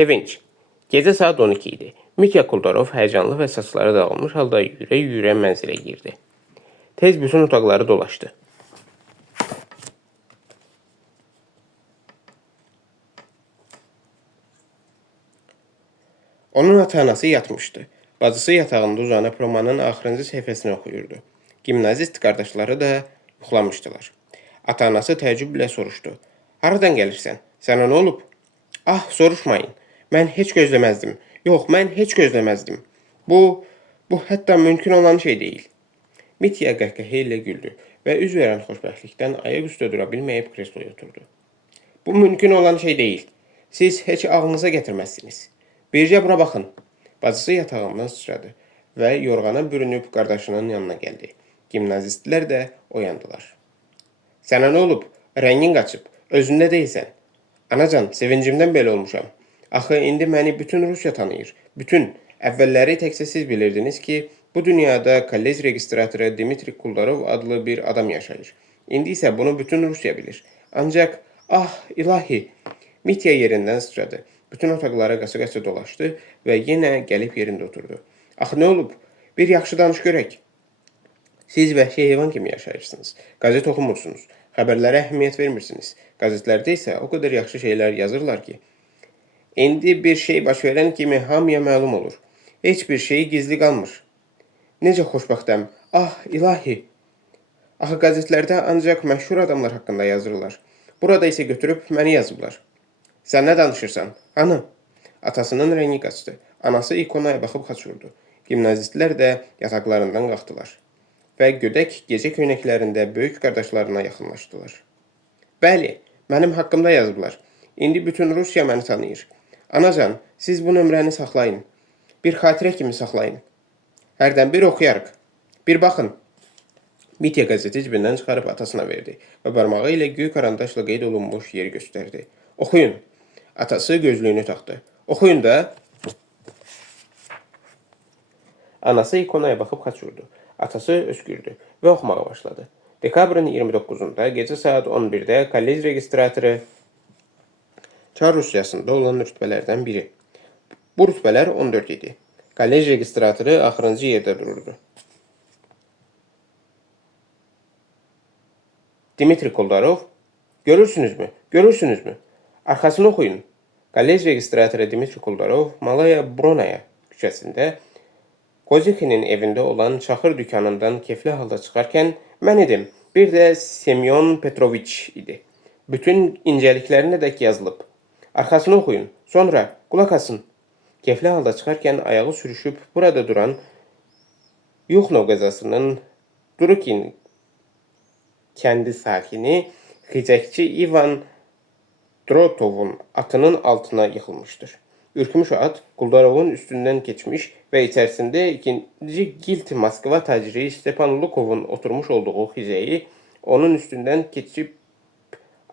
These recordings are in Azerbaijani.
Sevinç. Gecə saat 12 idi. Mitya Kuldarov həyəcanlı və saçları dağılmış halda yüyürə-yüyürə mənzilə girdi. Tez bütün otaqları dolaşdı. Onun ata-anası yatmışdı. Bacısı yatağında uzanıb romanın axırıncı səhifəsini oxuyurdu. Gimnazist qardaşları da yuxulamışdılar. Ata-anası təəccüblə soruşdu. Haradan gəlirsən? Sənə nə olub? Ah, soruşmayın. Mən heç gözləməzdim. Yox, mən heç gözləməzdim. Bu hətta mümkün olan şey deyil. Mitya qəhqəhə ilə güldü və üz verən xoşbəxtlikdən ayaq üstə dura bilməyib kresloya oturdu. Bu mümkün olan şey deyil. Siz heç ağlınıza gətirməzsiniz. Bircə bura baxın. Bacısı yatağından sıçradı və yorğana bürünüb qardaşının yanına gəldi. Gimnazistlər də oyandılar. Sənə nə olub? Rəngin qaçıb. Özündə deyilsən. Anacan, sevincimdən belə olmuşam. Axı, indi məni bütün Rusiya tanıyır. Bütün. Əvvəlləri təkcə siz bilirdiniz ki, bu dünyada kollec registratoru Dmitri Kuldarov adlı bir adam yaşayır. İndi isə bunu bütün Rusiya bilir. Ancaq, ah, ilahi, Mitya yerindən sıçradı. Bütün otaqlara qaça-qaça dolaşdı və yenə gəlib yerində oturdu. Axı, nə olub? Bir yaxşı danış görək. Siz vəhşi heyvan kimi yaşayırsınız. Qazet oxumursunuz. Xəbərlərə əhəmiyyət vermirsiniz. Qazetlərdə isə o qədər yaxşı şeylər yazırlar ki, indi bir şey baş verən kimi hamıya məlum olur. Heç bir şey gizli qalmır. Necə xoşbəxtəm. Ah, ilahi. Axı, qazetlərdə ancaq məşhur adamlar haqqında yazırlar. Burada isə götürüb məni yazıblar. Sən nə danışırsan? Hanı? Atasının rəngi qaçdı. Anası ikonaya baxıb xaçurdu. Gimnazistlər də yataqlarından qalxdılar və gödək gecə köynəklərində böyük qardaşlarına yaxınlaşdılar. Bəli, mənim haqqımda yazıblar. İndi bütün Rusiya məni tanıyır. Anacan, siz bu nömrəni saxlayın. Bir xatirə kimi saxlayın. Hərdən bir oxuyarıq. Bir baxın. Mitya qəzeti cibindən çıxarıb atasına verdi və barmağı ilə göy karandaşla qeyd olunmuş yeri göstərdi. Oxuyun. Atası gözlüyünü taxdı. Oxuyun da. Anası ikonaya baxıb xaçurdu. Atası öskürdü və oxumağa başladı. Dekabrın 29-da gecə saat 11-də kollec registratoru Çar Rusiyasında olan rütbələrdən biri. Bu rütbələr 14 idi. Kollec registratoru axırıncı yerdə dururdu. Dmitri Kuldarov, görürsünüzmü? Görürsünüzmü? Arxasını oxuyun. Kollec registratoru Dmitri Kuldarov Malaya Bronaya küçəsində Kozikinin evində olan çaxır dükanından kefli halda çıxarkən mən idim. Bir də Semyon Petroviç idi. Bütün incəliklərinə dək yazılıb. Arxasını oxuyun. Sonra qulaq asın. Kefli halda çıxarkən ayağı sürüşüb burada duran Yuxnov qəzasının Durukin kəndi sakini xicəkçi İvan Drotovun atının altına yıxılmışdır. Ürkmüş at Kuldarovun üstündən keçmiş və içərisində ikinci Gilt Moskva taciri Stepan Lukovun oturmuş olduğu xizəyi onun üstündən çəkib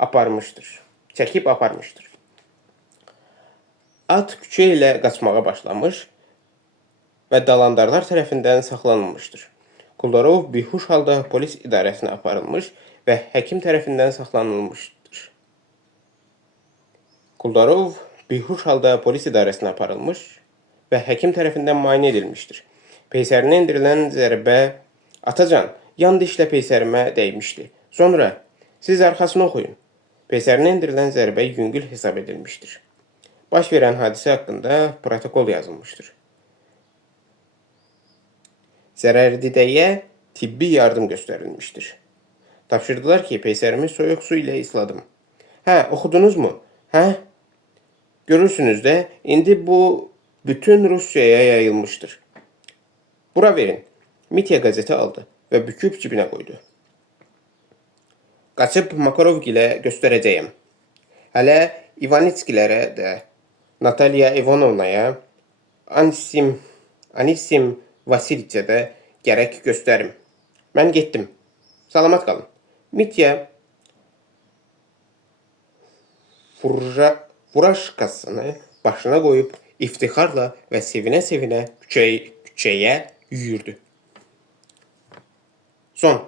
aparmışdır. At küçə ilə qaçmağa başlamış və dalandarlar tərəfindən saxlanılmışdır. Kuldarov bihuş halda polis idarəsinə aparılmış və həkim tərəfindən saxlanılmışdır. Kuldarov bihuş halda polis idarəsinə aparılmış və həkim tərəfindən müayinə edilmişdir. Peysərinə endirilən zərbə atacan, yan dişlə peysərimə dəymişdi. Sonra siz arxasını oxuyun. Peysərinə endirilən zərbə yüngül hesab edilmişdir. Baş verən hadisə haqqında protokol yazılmışdır. Zərərdidəyə tibbi yardım göstərilmişdir. Tapşırdılar ki, peysərimi soyuq su ilə isladım. Hə, oxudunuzmu? Hə? Görürsünüz də, indi bu bütün Rusiyaya yayılmışdır. Bura verin. Mitya qəzeti aldı və büküb cibinə qoydu. Qaçıb Makarovgilə göstərəcəyəm. Hələ İvanitskilərə də, Natalya Ivanovnaya, Anisim Vasiliçə də gərək göstərim. Mən getdim. Salamat qalın. Mitya furaşkasını başına qoyub iftixarla və sevinə-sevinə küçəyə yüyürdü. Son.